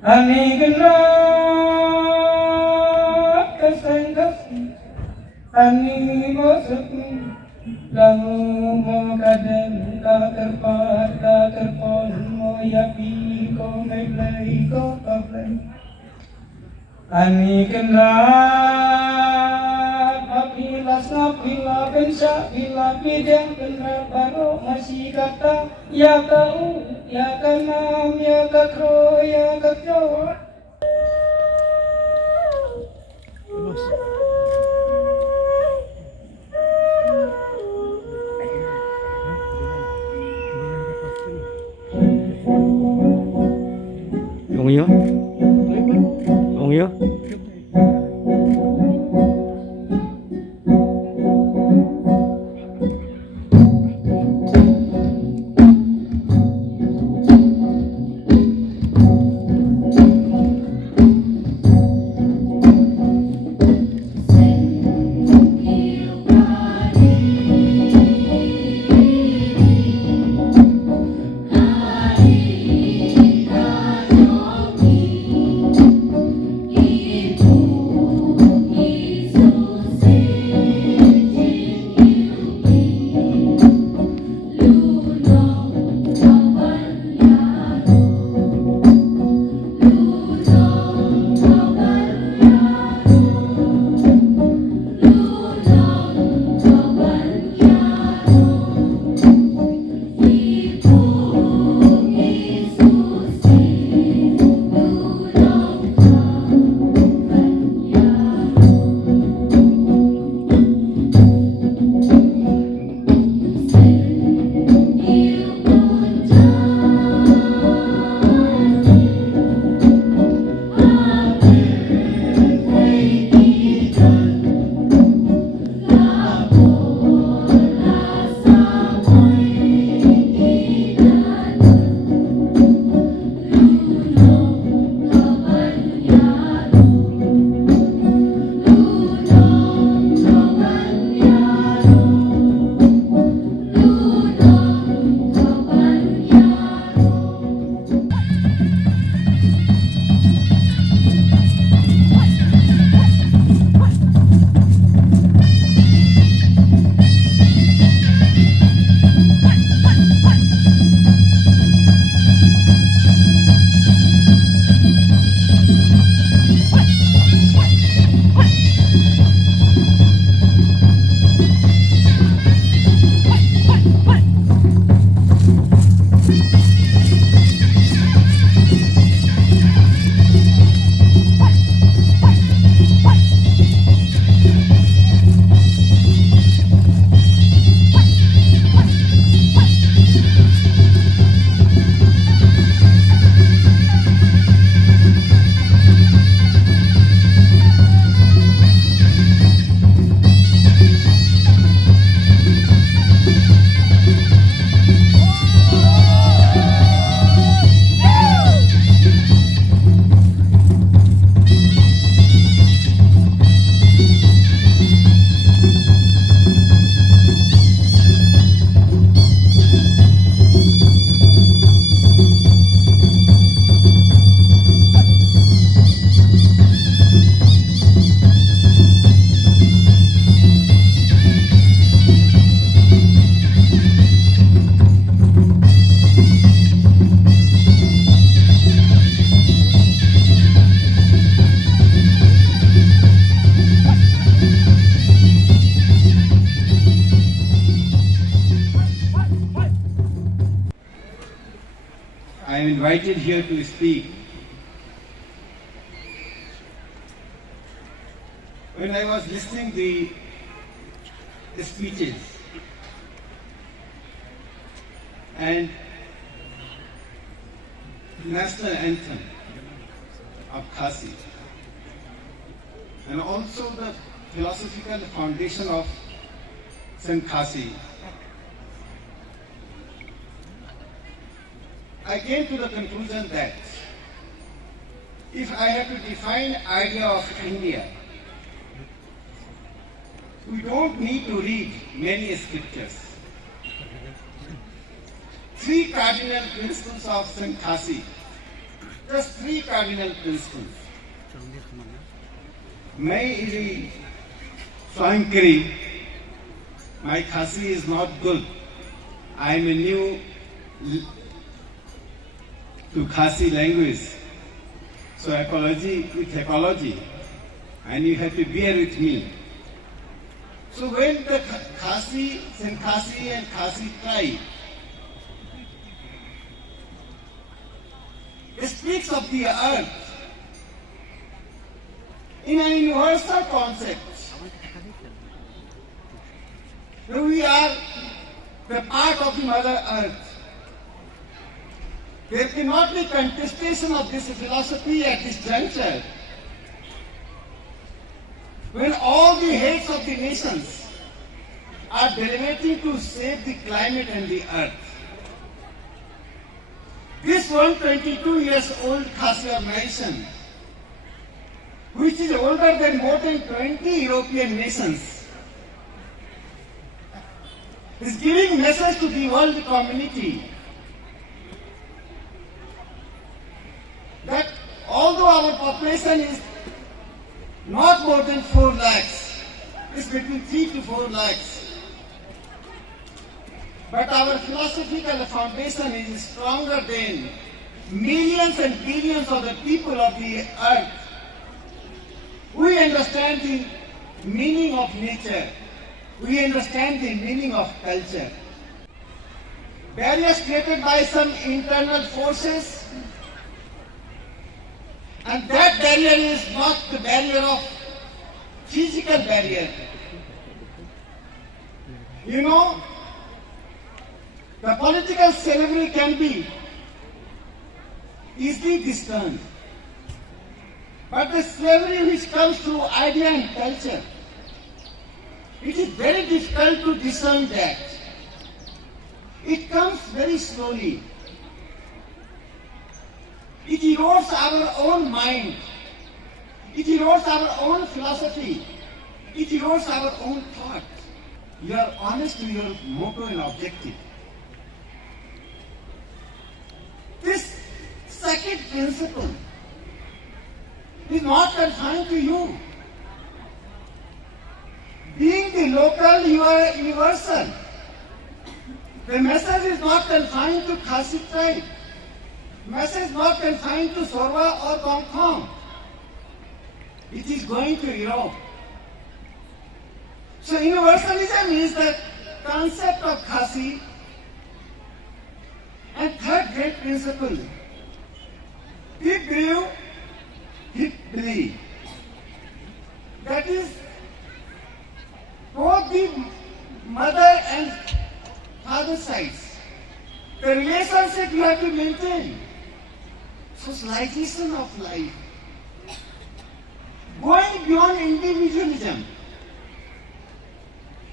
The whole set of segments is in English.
Ani genrat keseng ani bosuk lamu mo kaden ka terpon mo yapi ko meglai ko kaplay ani genrat apilas na pila pensa pila pidang genrat baru masih kata ya kau ya kanam ya kakro ya kakro. Ongyo? Ongyo? I am invited here to speak. When I was listening the speeches and the national anthem of Khasi, and also the philosophical foundation of Sakhie, I came to the conclusion that if I have to define idea of India, we don't need to read many scriptures. Three cardinal principles of Sakhie, just three cardinal principles. May Swankari, my Khasi is not good. I am a new to Khasi language. So apology with apology, and you have to bear with me. So when the Khasi, Sakhie and Khasi tribe speaks of the earth in an universal concept, that we are the part of the Mother Earth. There cannot be contestation of this philosophy at this juncture, when all the heads of the nations are deliberating to save the climate and the earth. This 122 years old Khasi organization, which is older than more than 20 European nations, is giving message to the world community that although our population is not more than 4 lakhs, it's between 3 to 4 lakhs, but our philosophical foundation is stronger than millions and billions of the people of the earth. We understand the meaning of nature. We understand the meaning of culture. Barriers created by some internal forces, and that barrier is not the barrier of physical barrier. You know, the political slavery can be easily discerned, but the slavery which comes through idea and culture, it is very difficult to discern that. It comes very slowly. It erodes our own mind. It erodes our own philosophy. It erodes our own thought. You are honest to your motto and objective. This second principle is not confined to you. Being the local, you are universal. The message is not confined to Khasi tribe. Message is not confined to Sorwa or Gongkhong. It is going to Europe. So universalism is the concept of Khasi. And third great principle, deep believe, deep believe. That is, both the mother and father sides, the relationship you have to maintain. Socialization of life. Going beyond individualism.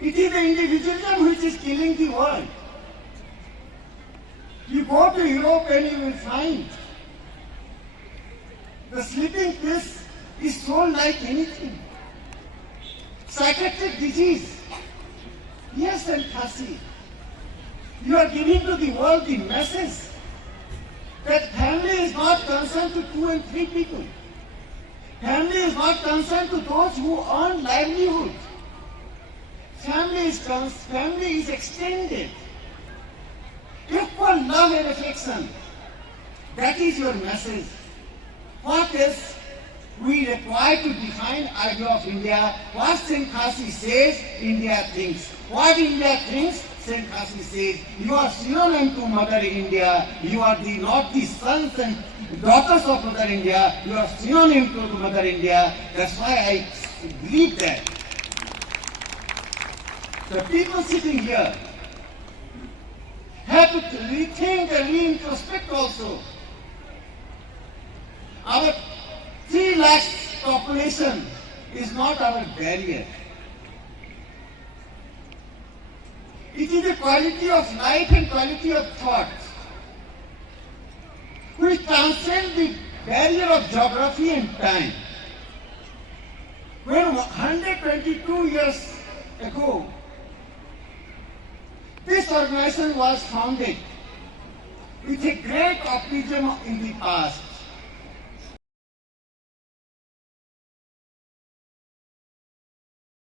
It is the individualism which is killing the world. You go to Europe and you will find the sleeping pills is sold like anything. Psychiatric disease. Yes, and Khasi. You are giving to the world the message that family is not concerned to 2 and 3 people. Family is not concerned to those who earn livelihood. Family is extended. Equal love and affection. That is your message. What else we require to define idea of India? What Sakhie says, India thinks. What India thinks, Sakhie says. You are synonym to Mother India. You are not the sons and daughters of Mother India. You are synonym to Mother India. That's why I believe that. The people sitting here have to rethink and reintrospect also. Our 3 lakhs population is not our barrier. It is the quality of life and quality of thought which transcend the barrier of geography and time. When 122 years ago, this organization was founded with a great optimism in the past.